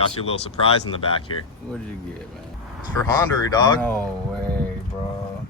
got you a little surprise in the back here. What did you get, man? It's for Hondo, dog. No way, bro.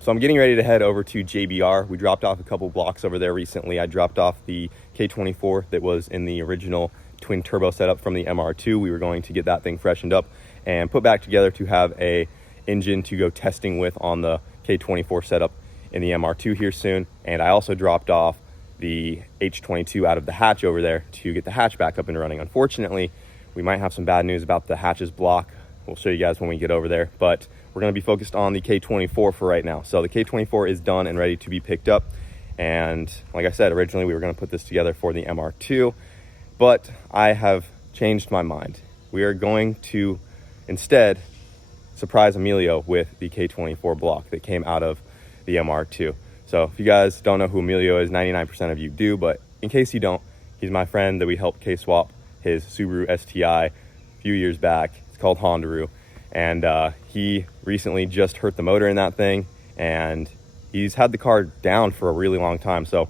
So I'm getting ready to head over to JBR. We dropped off a couple blocks over there recently. I dropped off the K24 that was in the original twin turbo setup from the MR2. We were going to get that thing freshened up and put back together to have a engine to go testing with on the K24 setup in the MR2 here soon. And I also dropped off the H22 out of the hatch over there to get the hatch back up and running. Unfortunately, we might have some bad news about the hatch's block. We'll show you guys when we get over there, but we're going to be focused on the K24 for right now. So the K24 is done and ready to be picked up. And like I said, originally we were going to put this together for the MR2, but I have changed my mind. We are going to instead surprise Emilio with the K24 block that came out of the MR2. So if you guys don't know who Emilio is, 99% of you do, but in case you don't, he's my friend that we helped K-swap his Subaru STI a few years back. It's called Hondo. And he recently just hurt the motor in that thing, and he's had the car down for a really long time. So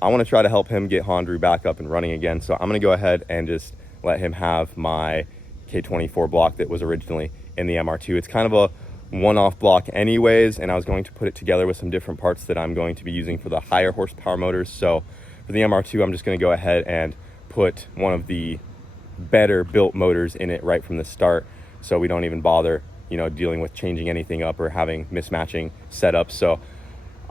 I want to try to help him get Hondo back up and running again. So I'm going to go ahead and just let him have my K24 block that was originally in the MR2. It's kind of a one-off block anyways, and I was going to put it together with some different parts that I'm going to be using for the higher horsepower motors. So for the MR2, I'm just going to go ahead and put one of the better built motors in it right from the start, so we don't even bother, you know, dealing with changing anything up or having mismatching setups. So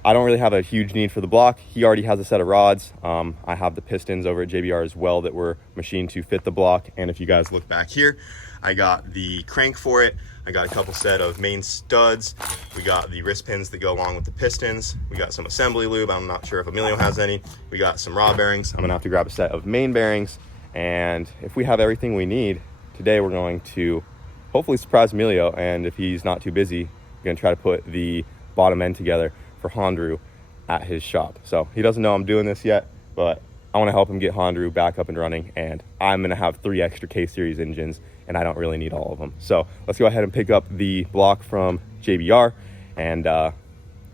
I don't really have a huge need for the block. He already has a set of rods. I have the pistons over at JBR as well that were machined to fit the block. And if you guys look back here, I got the crank for it. I got a couple set of main studs. We got the wrist pins that go along with the pistons. We got some assembly lube. I'm not sure if Emilio has any. We got some rod bearings. I'm gonna have to grab a set of main bearings. And if we have everything we need, today we're going to hopefully surprise Emilio. And if he's not too busy, we're gonna try to put the bottom end together for Hondo at his shop. So he doesn't know I'm doing this yet, but I want to help him get Hondo back up and running, and I'm going to have 3 extra K-Series engines, and I don't really need all of them. So let's go ahead and pick up the block from JBR and go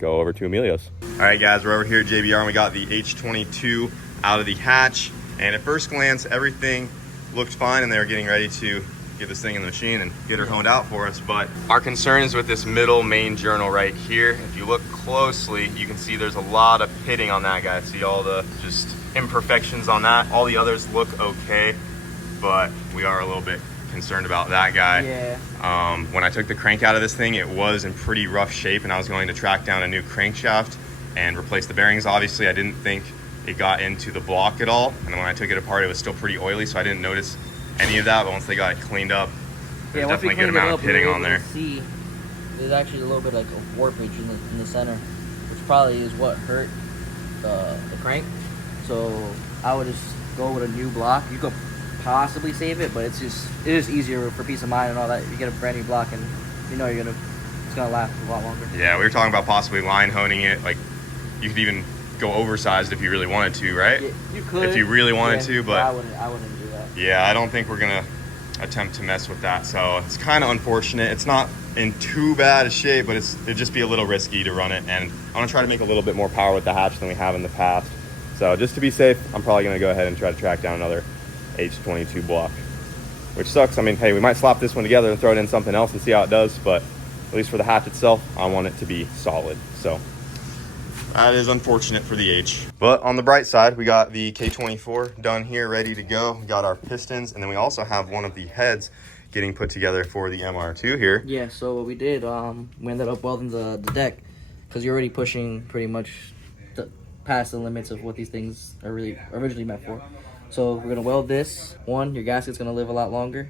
over to Emilio's. All right, guys, we're over here at JBR, and we got the H22 out of the hatch, and at first glance, everything looked fine, and they were getting ready to get this thing in the machine and get her honed out for us. But our concern is with this middle main journal right here. If you look closely, you can see there's a lot of pitting on that guy. See all the just imperfections on that. All the others look okay, but we are a little bit concerned about that guy. Yeah. When I took the crank out of this thing, it was in pretty rough shape, and I was going to track down a new crankshaft and replace the bearings. Obviously, I didn't think it got into the block at all, and when I took it apart, it was still pretty oily, so I didn't notice any of that. But once they got it cleaned up, there's definitely a good amount of pitting on there. See, there's actually a little bit like a warpage in the center, which probably is what hurt the crank. So I would just go with a new block. You could possibly save it, but it is easier for peace of mind and all that. You get a brand new block, and you know it's gonna last a lot longer. Yeah, we were talking about possibly line honing it. Like, you could even go oversized if you really wanted to, right? Yeah, you could. If you really wanted to, but I wouldn't do that. Yeah, I don't think we're gonna attempt to mess with that. So it's kind of unfortunate. It's not in too bad a shape, but it'd just be a little risky to run it. And I want to try to make a little bit more power with the hatch than we have in the past. So just to be safe, I'm probably gonna go ahead and try to track down another H22 block, which sucks. I mean, hey, we might slap this one together and throw it in something else and see how it does, but at least for the hatch itself, I want it to be solid. So that is unfortunate for the H. But on the bright side, we got the K24 done here, ready to go. We got our pistons, and then we also have one of the heads getting put together for the MR2 here. Yeah, so what we did, we ended up welding the deck, because you're already pushing pretty much past the limits of what these things are really originally meant for. So we're gonna weld this. 1, your gasket's gonna live a lot longer.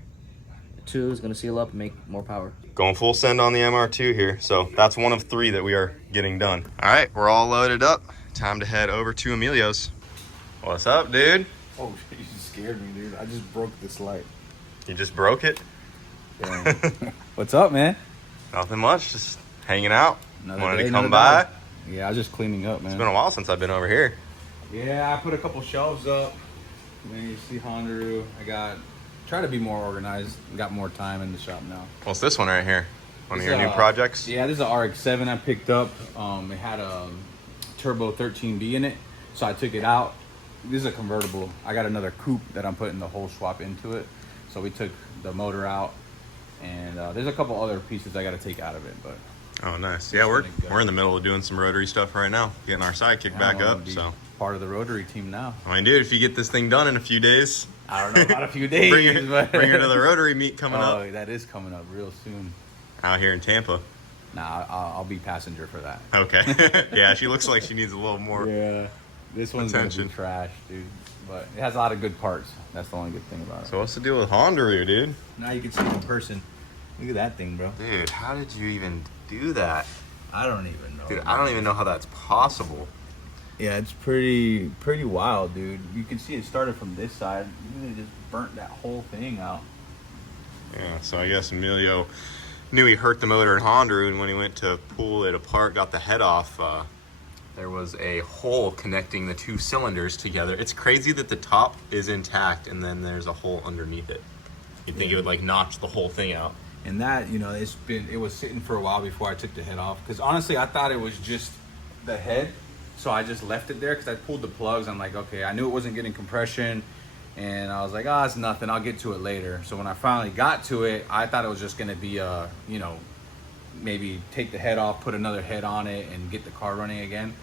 2, is gonna seal up and make more power. Going full send on the MR2 here. So that's one of 3 that we are getting done. All right, we're all loaded up. Time to head over to Emilio's. What's up, dude? Oh, you just scared me, dude. I just broke this light. You just broke it? Yeah. What's up, man? Nothing much, just hanging out. Wanted to come another by. day. Yeah, I was just cleaning up, man. It's been a while since I've been over here. Yeah, I put a couple shelves up. And then you see Hondo. Try to be more organized. Got more time in the shop now. What's this one right here? One of your new projects? Yeah, this is an RX-7 I picked up. It had a turbo 13B in it, so I took it out. This is a convertible. I got another coupe that I'm putting the whole swap into it. So we took the motor out, and there's a couple other pieces I got to take out of it, but. Oh, nice. Yeah, we're in the middle of doing some rotary stuff right now, getting our sidekick back up. So part of the rotary team now. I mean, dude, if you get this thing done in a few days, I don't know about a few days, bring her to the rotary meet coming up. Oh, that is coming up real soon. Out here in Tampa. Nah, I'll be passenger for that. Okay. Yeah, she looks like she needs a little more. Yeah, this one's gonna be trash, dude. But it has a lot of good parts. That's the only good thing about it. So what's the deal with Hondo, dude? Now you can see it in person. Look at that thing, bro. Dude, how did you even do that? I don't even know. Dude, I don't even know how that's possible. Yeah, it's pretty wild, dude. You can see it started from this side. It just burnt that whole thing out. Yeah, so I guess Emilio knew he hurt the motor in Hondo, and when he went to pull it apart, got the head off, there was a hole connecting the two cylinders together. It's crazy that the top is intact and then there's a hole underneath it. You'd think it would like notch the whole thing out. And that, you know, it was sitting for a while before I took the head off. Because honestly, I thought it was just the head. So I just left it there because I pulled the plugs. I'm like, okay, I knew it wasn't getting compression. And I was like, oh, it's nothing. I'll get to it later. So when I finally got to it, I thought it was just going to be you know, maybe take the head off, put another head on it, and get the car running again.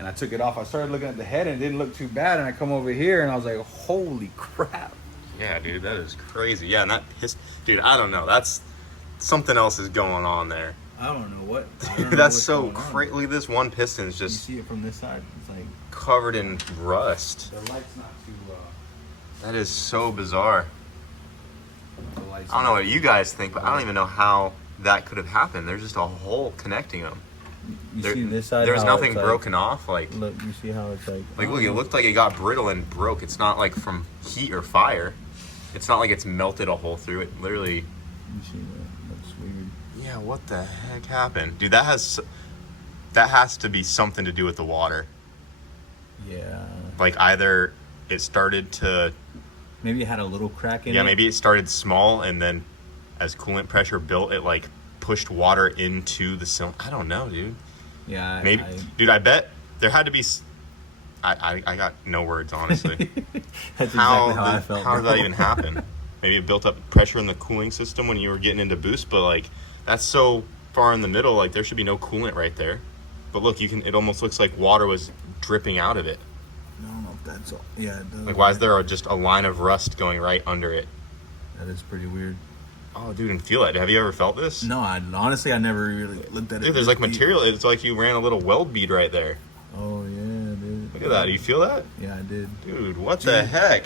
And I took it off. I started looking at the head, and it didn't look too bad. And I come over here, and I was like, holy crap. Yeah, dude, that is crazy. Yeah, and that dude, I don't know. That's something else is going on there. I don't know what. I don't know That's so crazy. Look at this one piston is just. You see it from this side. It's like covered in rust. The light's not too. That is so bizarre. The light's I don't know what you guys think, but I don't even know how that could have happened. There's just a hole connecting them. You see this side. There's nothing broken off. Like look, you see how it's like. Like look, it looked like it got brittle and broke. It's not like from heat or fire. It's not like it's melted a hole through it. Literally. You see that? That's weird. Yeah, what the heck happened, dude? That has to be something to do with the water. Yeah. Like either it started to. Maybe it had a little crack in it. Yeah, maybe it started small and then, as coolant pressure built, it like pushed water into the cylinder. I don't know, dude. Yeah. Maybe, dude. I bet there had to be. I got no words, honestly. That's exactly how I felt. How did that even happen? Maybe it built up pressure in the cooling system when you were getting into boost, but like that's so far in the middle, like there should be no coolant right there. But look, you can. It almost looks like water was dripping out of it. I don't know if that's all. Yeah. It does. Like why is there just a line of rust going right under it? That is pretty weird. Oh, dude, and feel it. Have you ever felt this? No, honestly, I never really looked at it. Dude, there's like material. It's like you ran a little weld bead right there. Oh yeah, dude. Look at that. You feel that? Yeah, I did. Dude, what the heck?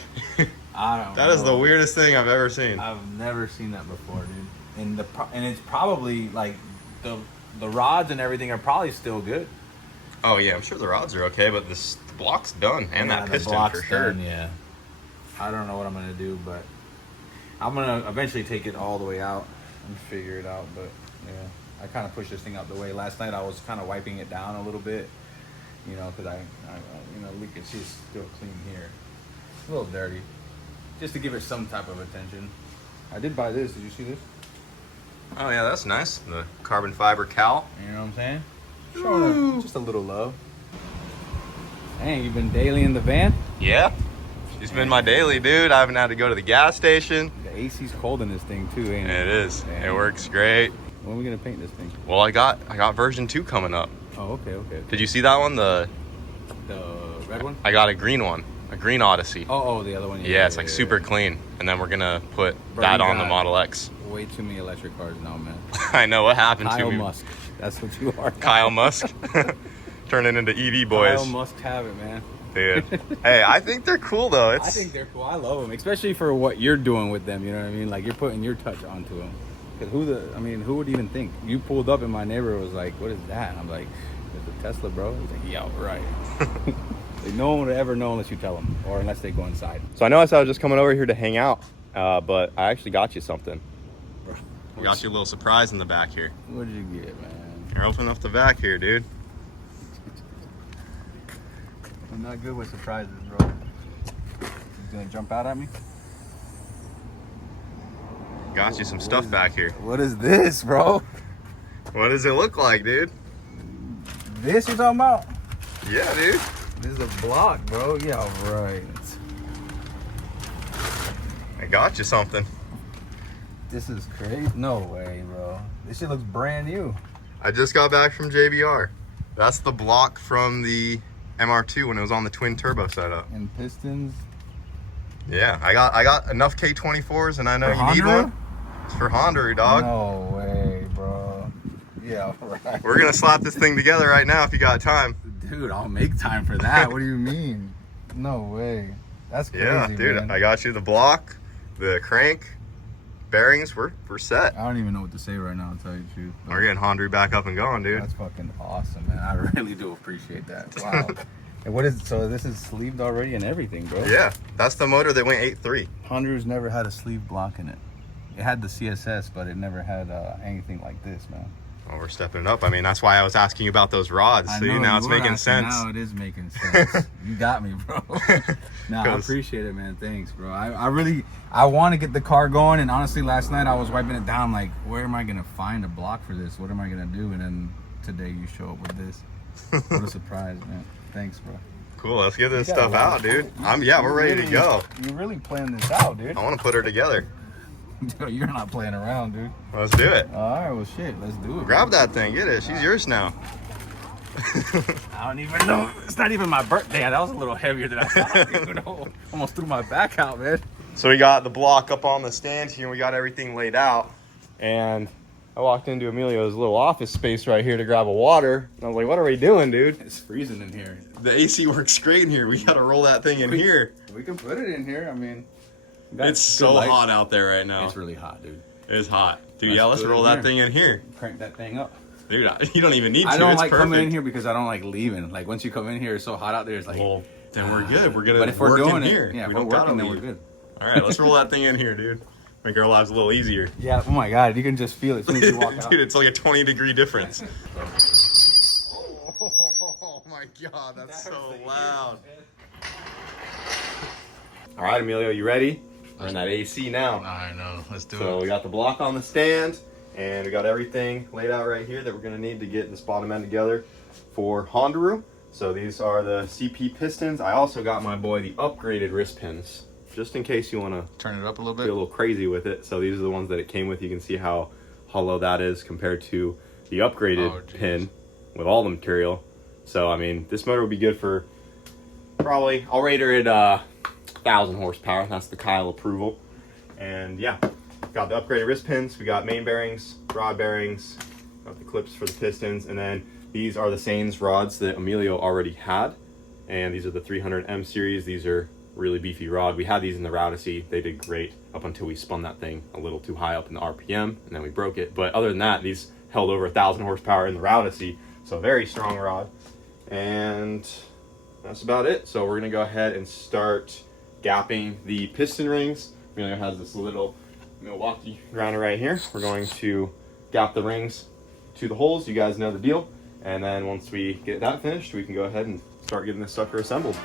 I don't know. That is the weirdest thing I've ever seen. I've never seen that before, dude. And it's probably like the rods and everything are probably still good. Oh yeah, I'm sure the rods are okay, but the block's done and Yeah, that the piston block's for sure. done, yeah. I don't know what I'm gonna do, but I'm gonna eventually take it all the way out and figure it out. But yeah, I kind of pushed this thing out the way. Last night I was kind of wiping it down a little bit, you know, because I you know, we can see it's still clean here. It's a little dirty, just to give it some type of attention. I did buy this. Did you see this? Oh yeah, that's nice. The carbon fiber cowl. You know what I'm saying? Showing her just a little love. Dang, you've been daily in the van? Yeah. She's been my daily, dude. I haven't had to go to the gas station. The AC's cold in this thing too, ain't it? It is. Damn. It works great. When are we gonna paint this thing? Well, I got version 2 coming up. Oh, okay. Did you see that one? The red one? I got a green one. A green Odyssey. Oh, the other one. Yeah, it's like super clean. And then we're gonna put that on the Model X. Way too many electric cars now, man. I know what happened to Kyle me. Musk. That's what you are. Kyle Musk. Turning into EV boys. Kyle Musk have it, man. Dude. Hey, I think they're cool though. I think they're cool. I love them, especially for what you're doing with them. You know what I mean? Like you're putting your touch onto them. Cause who would even think? You pulled up and my neighbor was like, "What is that?" And I'm like, "It's a Tesla, bro." He's like, "Yeah, right." Like, no one would ever know unless you tell them, or unless they go inside. So I know I said I was just coming over here to hang out, but I actually got you something. I got you a little surprise in the back here. What did you get, man? You're opening up the back here, dude. I'm not good with surprises, bro. You gonna jump out at me? Got you some stuff back here. What is this, bro? What does it look like, dude? This you're talking about? Yeah, dude. This is a block, bro. Yeah, right. I got you something. This is crazy. No way, bro. This shit looks brand new. I just got back from JBR. That's the block from the MR2 when it was on the twin turbo setup. And pistons. Yeah, I got enough K24s, and I know For you need Honda? one. It's for Honda, dog. No way, bro. Yeah, right. We're gonna slap this thing together right now if you got time. Dude, I'll make time for that. What do you mean? No way. That's crazy, Yeah, dude, man. I got you the block, the crank, bearings. We're set. I don't even know what to say right now, to tell you the truth. but We're getting Honda back up and going, dude. That's fucking awesome, man. I really do appreciate that. Wow. And what is, so this is sleeved already and everything, bro? Yeah, that's the motor that went 8.3. Honda's never had a sleeve block in it. It had the CSS, but it never had anything like this, man. Well, we're stepping it up. I mean, that's why I was asking you about those rods. I See, know, now you it's were making asking, sense. Now it is making sense. You got me, bro. Nah, I 'Cause- appreciate it, man. Thanks, bro. I want to get the car going, and honestly, last night I was wiping it down, like, where am I gonna find a block for this? What am I gonna do? And then today you show up with this. What a surprise, man. Thanks, bro. Cool, let's get this You got stuff a lot. out, dude. We're ready to go. You really planned this out, dude. I want to put her together. Dude, you're not playing around, dude. Let's do it. All right, well, shit, let's do it. Grab that thing, get it. She's yours now. I don't even know. It's not even my birthday. That was a little heavier than I thought. You know, almost threw my back out, man. So we got the block up on the stand here, and we got everything laid out. And I walked into Emilio's little office space right here to grab a water. And I was like, what are we doing, dude? It's freezing in here. The AC works great in here. We got to roll that thing in here. We can put it in here. I mean, It's so hot out there right now. It's really hot, dude. It's hot. Dude, Let's yeah, let's put it roll in that thing in here. Crank that thing up. Dude, you don't even need to. I don't It's like perfect. coming in here because I don't like leaving. Like once you come in here, it's so hot out there. It's like, Well, then we're good. We're gonna but if we're work doing in it, here. yeah, if we we're don't gotta working, then we're leave. good. All right, let's roll that thing in here, dude. Make our lives a little easier. Yeah. Oh my God, you can just feel it as soon as you walk out. Dude, it's like a 20-degree difference. Oh my God, that's so loud. All right, Emilio, you ready? We're in that AC now. I know. Let's do So we got the block on the stand, and we got everything laid out right here that we're gonna need to get this bottom end together for Honda. So these are the CP pistons. I also got my boy the upgraded wrist pins, just in case you wanna Turn it up a little be a bit. little crazy with it. So these are the ones that it came with. You can see how hollow that is compared to the upgraded Oh, geez. pin with all the material. So I mean, this motor would be good for probably, I'll rate her at 1,000 horsepower. That's the Kyle approval. And yeah, got the upgraded wrist pins. We got main bearings, rod bearings, got the clips for the pistons, and then these are the Sains rods that Emilio already had. And these are the 300M series. These are really beefy rod. We had these in the Rowdicey. They did great up until we spun that thing a little too high up in the RPM, and then we broke it. But other than that, these held over 1,000 horsepower in the Rowdicey. So very strong rod. And that's about it. So we're gonna go ahead and start gapping the piston rings. Emilio has this little Milwaukee grinder right here. We're going to gap the rings to the holes. You guys know the deal. And then once we get that finished, we can go ahead and start getting this sucker assembled.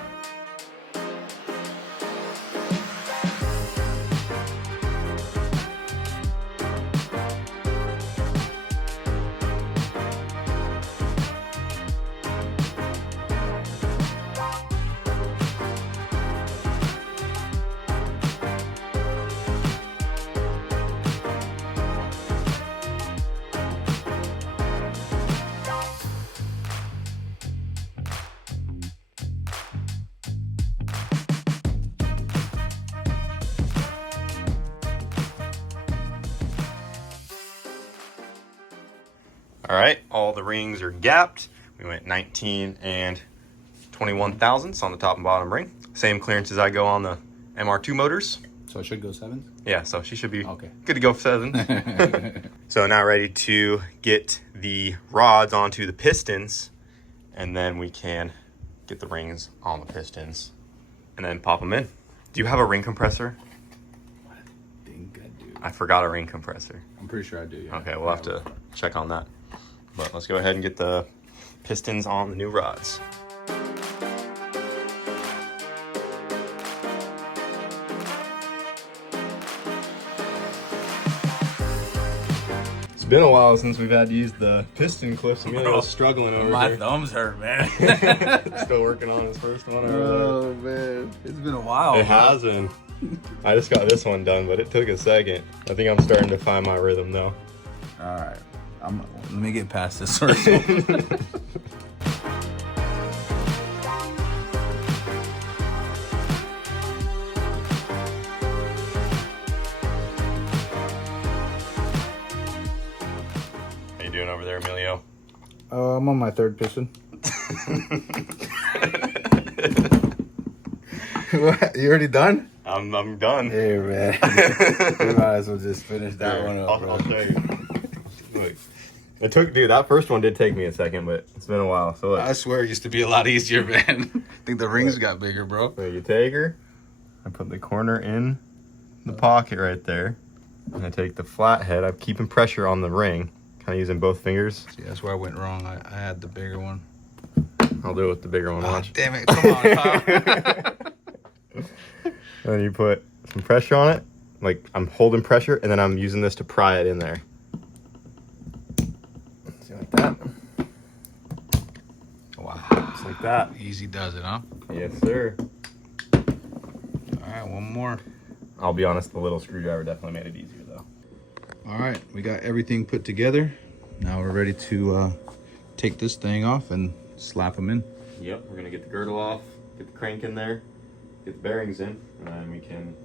All right, all the rings are gapped. We went 19 and 21 thousandths on the top and bottom ring. Same clearance as I go on the MR2 motors. So I should go 7? Yeah, so she should be Okay. good to go for 7. So now ready to get the rods onto the pistons, and then we can get the rings on the pistons and then pop them in. Do you have a ring compressor? I think I do. I forgot a ring compressor. I'm pretty sure I do, yeah. Okay, we'll have to check on that. But let's go ahead and get the pistons on the new rods. It's been a while since we've had to use the piston clips. Emilio's struggling over My here. thumbs hurt, man. Still working on his first one over Oh, man. It's been a while. there. It has been. I just got this one done, but it took a second. I think I'm starting to find my rhythm though. All right, let me get past this first. How you doing over there, Emilio? I'm on my third piston. What? You already done? I'm done. Hey man, we might as well just finish that one up, bro. I'll show you. Look, it took, dude. That first one did take me a second, but it's been a while. So look. I swear it used to be a lot easier, man. I think the rings got bigger, bro. So you take her, I put the corner in the pocket right there, and I take the flat head. I'm keeping pressure on the ring, kind of using both fingers. See, that's where I went wrong. I had the bigger one. I'll do it with the bigger one. Oh, Watch. damn it! Come on, Kyle. And then you put some pressure on it, like I'm holding pressure, and then I'm using this to pry it in there. See, like that. Wow, Just like that. easy does it, huh? Yes, sir. All right, one more. I'll be honest, the little screwdriver definitely made it easier though. All right, we got everything put together. Now we're ready to take this thing off and slap them in. Yep, we're gonna get the girdle off, get the crank in there, get the bearings in, and then we can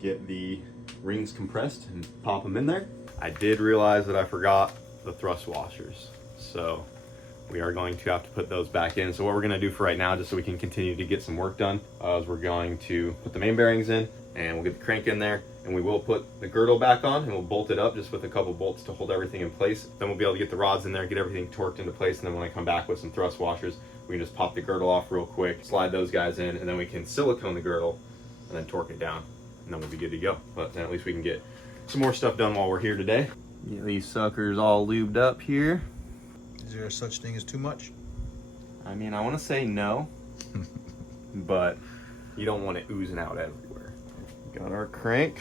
get the rings compressed and pop them in there. I did realize that I forgot the thrust washers, so we are going to have to put those back in. So what we're gonna do for right now, just so we can continue to get some work done, is we're going to put the main bearings in, and we'll get the crank in there, and we will put the girdle back on, and we'll bolt it up just with a couple bolts to hold everything in place. Then we'll be able to get the rods in there, get everything torqued into place, and then when I come back with some thrust washers, we can just pop the girdle off real quick, slide those guys in, and then we can silicone the girdle and then torque it down, and then we'll be good to go. But then at least we can get some more stuff done while we're here today. Get these suckers all lubed up here. Is there such thing as too much? I mean, I want to say no, but you don't want it oozing out everywhere. Got our crank.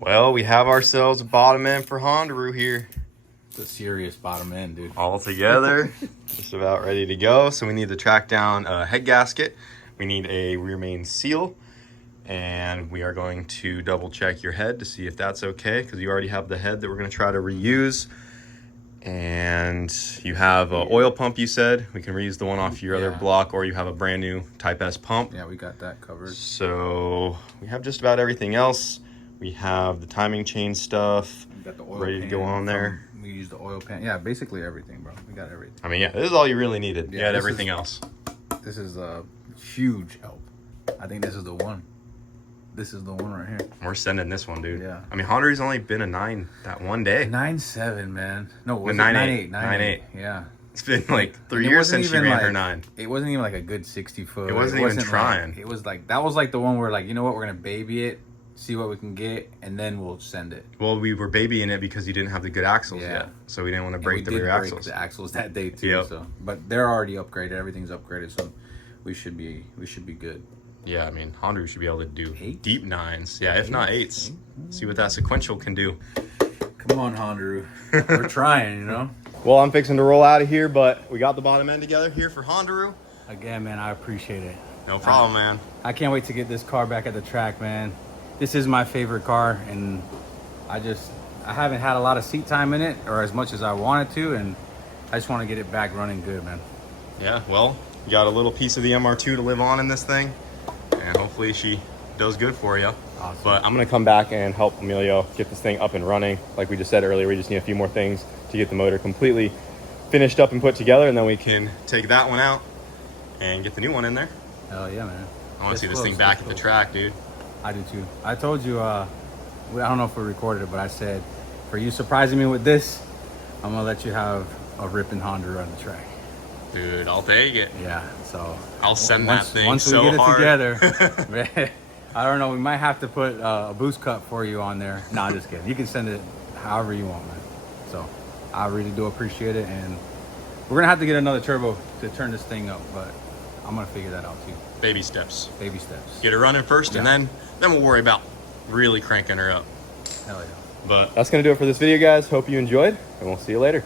Well, we have ourselves a bottom end for Hondo here. It's a serious bottom end, dude. All together, just about ready to go. So we need to track down a head gasket. We need a rear main seal. And we are going to double check your head to see if that's okay, because you already have the head that we're going to try to reuse. And you have an oil pump, you said. We can reuse the one off your other block, or you have a brand new Type S pump. Yeah, we got that covered. So we have just about everything else. We have the timing chain stuff We got the oil ready to go on there. We used the oil pan. Yeah, basically everything, bro. We got everything. I mean, yeah, this is all you really needed. You Yeah, had this everything is- else. This is a huge help. I think this is the one. This is the one right here. We're sending this one, dude. Yeah. I mean, Hondo's only been a 9 that one day. 9.7, man. No, was No, it 9.8. 9.8? Yeah. It's been like 3 And it years wasn't since she even ran her like- 9. It wasn't even like a good 60 foot. It wasn't even trying. It was like, that was like the one where like, you know what, we're going to baby it, see what we can get, and then we'll send it. Well, we were babying it because you didn't have the good axles Yeah. yet. So we didn't want to And break we the did rear break axles. the axles that day too. Yep. So, but they're already upgraded. Everything's upgraded, so we should be good. Yeah, I mean, Hondo should be able to do 8? deep 9s. Yeah, if not 8s. See what that sequential can do. Come on, Hondo. We're trying, you know. Well, I'm fixing to roll out of here, but we got the bottom end together here for Hondo. Again, man, I appreciate it. No problem, man. I can't wait to get this car back at the track, man. This is my favorite car, and I haven't had a lot of seat time in it, or as much as I wanted to, and I just want to get it back running good, man. Yeah, well, you got a little piece of the MR2 to live on in this thing, and hopefully she does good for you. Awesome. But I'm gonna come back and help Emilio get this thing up and running. Like we just said earlier, we just need a few more things to get the motor completely finished up and put together, and then we can take that one out and get the new one in there. Hell yeah, man. I want It's to see this close, thing back it's at the close. track, dude. I do too. I told you, I don't know if we recorded it, but I said, for you surprising me with this, I'm gonna let you have a ripping Honda on the track. Dude, I'll take it. Yeah, so I'll send that thing once so we get it hard. together. I don't know. We might have to put a boost cup for you on there. No, I'm just kidding. You can send it however you want, man. So I really do appreciate it, and we're gonna have to get another turbo to turn this thing up, but I'm gonna figure that out too. Baby steps. Baby steps. Get her running first, and then we'll worry about really cranking her up. Hell yeah. But That's going to do it for this video, guys. Hope you enjoyed, and we'll see you later.